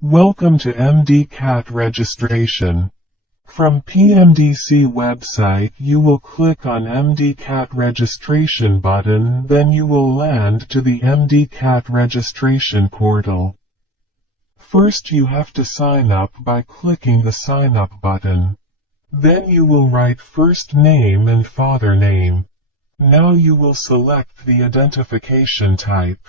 Welcome to MDCAT registration. From PMDC website you will click on MDCAT registration button, then you will land to the MDCAT registration portal. First you have to sign up by clicking the sign up button. Then you will write first name and father name. Now you will select the identification type.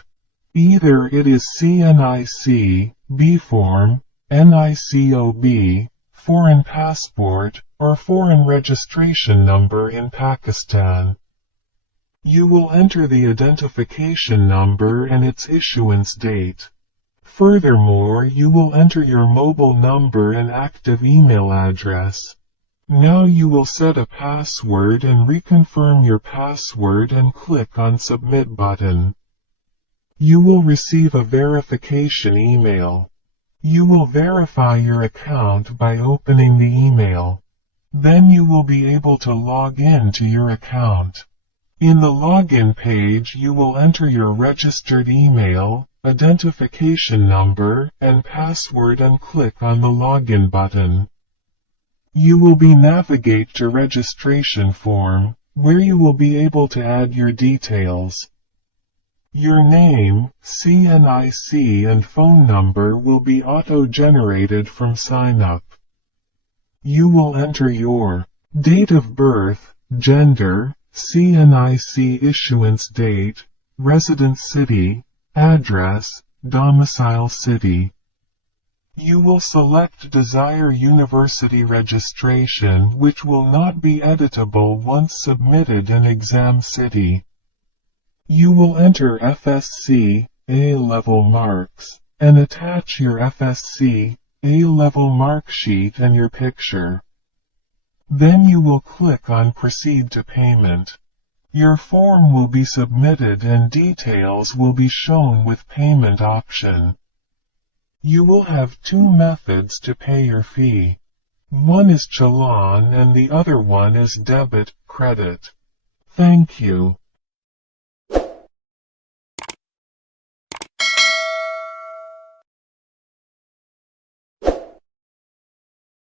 Either it is CNIC, B-Form, NICOB, Foreign Passport, or Foreign Registration Number in Pakistan. You will enter the identification number and its issuance date. Furthermore, you will enter your mobile number and active email address. Now you will set a password and reconfirm your password and click on Submit button. You will receive a verification email. You will verify your account by opening the email. Then you will be able to log in to your account. In the login page you will enter your registered email, identification number, and password and click on the login button. You will be navigate to registration form, where you will be able to add your details. Your name, CNIC and phone number will be auto-generated from sign up. You will enter your date of birth, gender, CNIC issuance date, residence city, address, domicile city. You will select Desire University registration, which will not be editable once submitted in exam city. You will enter FSC, A-level marks, and attach your FSC, A-level mark sheet and your picture. Then you will click on Proceed to Payment. Your form will be submitted and details will be shown with payment option. You will have two methods to pay your fee. One is Challan and the other one is debit, credit. Thank you.